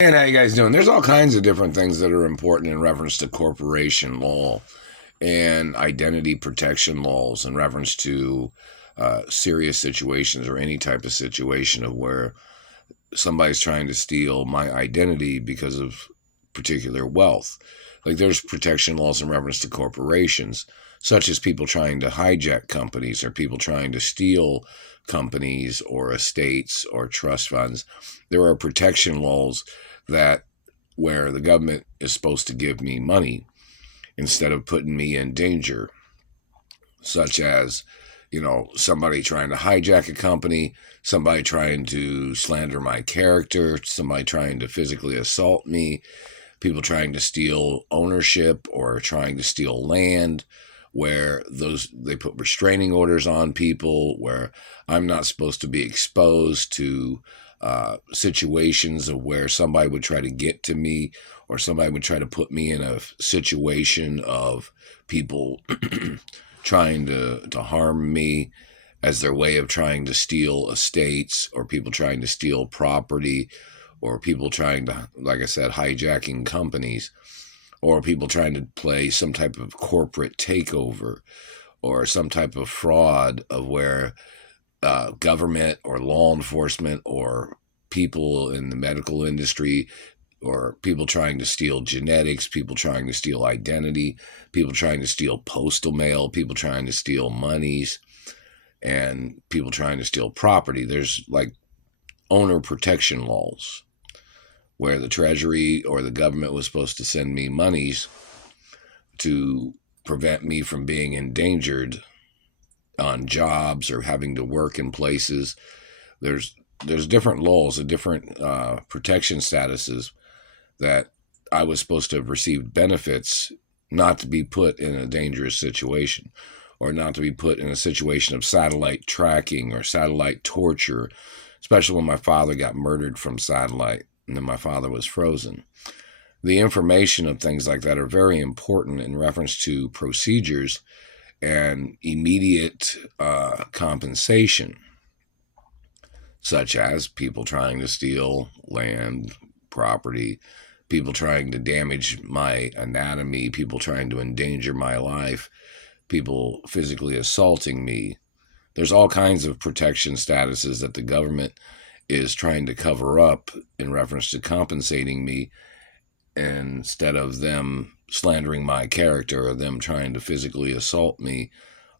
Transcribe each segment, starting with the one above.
And how you guys doing? There's all kinds of different things that are important in reference to corporation law and identity protection laws in reference to serious situations or any type of situation of where somebody's trying to steal my identity because of particular wealth. Like there's protection laws in reference to corporations, such as people trying to hijack companies or people trying to steal companies or estates or trust funds. There are protection laws that where the government is supposed to give me money instead of putting me in danger, such as, somebody trying to hijack a company, somebody trying to slander my character, somebody trying to physically assault me, people trying to steal ownership or trying to steal land, where they put restraining orders on people, where I'm not supposed to be exposed to situations of where somebody would try to get to me or somebody would try to put me in a situation of people trying to harm me as their way of trying to steal estates or people trying to steal property or people trying to, like I said, hijacking companies or people trying to play some type of corporate takeover or some type of fraud of where government or law enforcement or people in the medical industry or people trying to steal genetics, people trying to steal identity, people trying to steal postal mail, people trying to steal monies, and people trying to steal property. There's like owner protection laws where the Treasury or the government was supposed to send me monies to prevent me from being endangered on jobs or having to work in places. There's different laws and different protection statuses that I was supposed to have received benefits not to be put in a dangerous situation or not to be put in a situation of satellite tracking or satellite torture, especially when my father got murdered from satellite and then my father was frozen. The information of things like that are very important in reference to procedures and immediate compensation, such as people trying to steal land, property, people trying to damage my anatomy, people trying to endanger my life, people physically assaulting me. There's all kinds of protection statuses that the government is trying to cover up in reference to compensating me instead of them slandering my character or them trying to physically assault me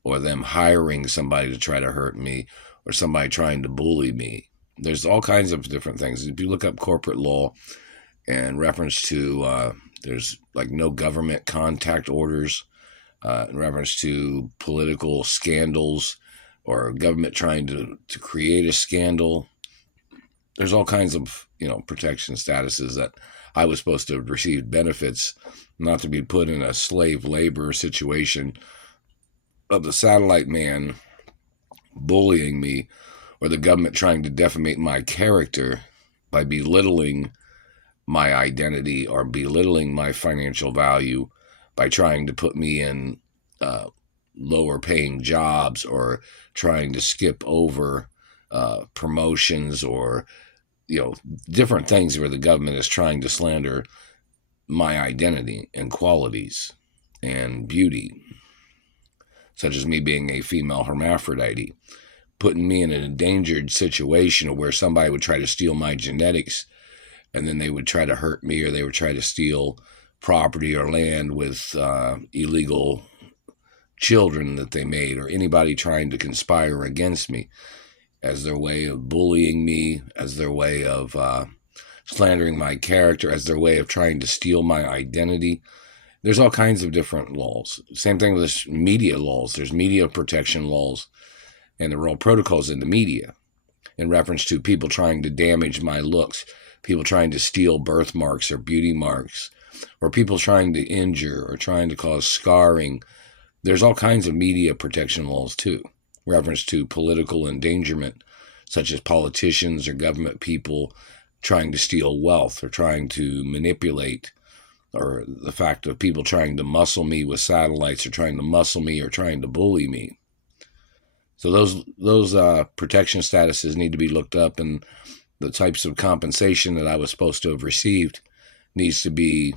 or them hiring somebody to try to hurt me or somebody trying to bully me. There's all kinds of different things. If you look up corporate law in reference to, there's like no government contact orders, in reference to political scandals or government trying to create a scandal. There's all kinds of, protection statuses that I was supposed to have received benefits, not to be put in a slave labor situation of the satellite man bullying me or the government trying to defamate my character by belittling my identity or belittling my financial value by trying to put me in lower paying jobs or trying to skip over promotions or different things where the government is trying to slander my identity and qualities and beauty, such as me being a female hermaphrodite, putting me in an endangered situation where somebody would try to steal my genetics and then they would try to hurt me or they would try to steal property or land with illegal children that they made or anybody trying to conspire against me as their way of bullying me, as their way of slandering my character, as their way of trying to steal my identity. There's all kinds of different laws. Same thing with media laws. There's media protection laws, and there are all protocols in the media in reference to people trying to damage my looks, people trying to steal birthmarks or beauty marks, or people trying to injure or trying to cause scarring. There's all kinds of media protection laws too, reference to political endangerment, such as politicians or government people trying to steal wealth or trying to manipulate, or the fact of people trying to muscle me with satellites or trying to muscle me or trying to bully me. So those protection statuses need to be looked up, and the types of compensation that I was supposed to have received needs to be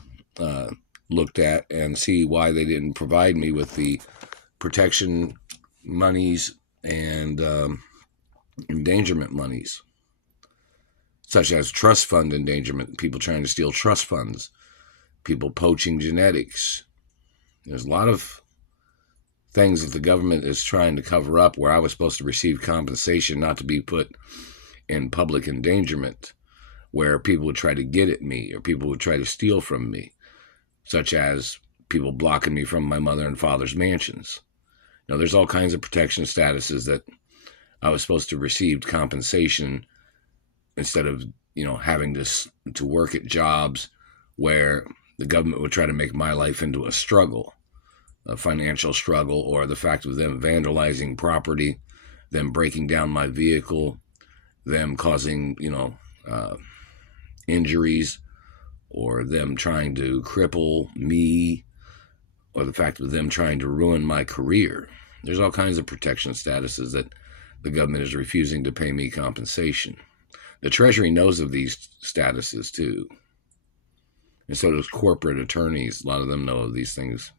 looked at and see why they didn't provide me with the protection monies and endangerment monies, such as trust fund endangerment, people trying to steal trust funds, people poaching genetics. There's a lot of things that the government is trying to cover up where I was supposed to receive compensation, not to be put in public endangerment, where people would try to get at me or people would try to steal from me, such as people blocking me from my mother and father's mansions. There's all kinds of protection statuses that I was supposed to receive compensation instead of, having to work at jobs where the government would try to make my life into a struggle, a financial struggle, or the fact of them vandalizing property, them breaking down my vehicle, them causing, injuries, or them trying to cripple me, or the fact of them trying to ruin my career. There's all kinds of protection statuses that the government is refusing to pay me compensation. The Treasury knows of these statuses too. And so does corporate attorneys. A lot of them know of these things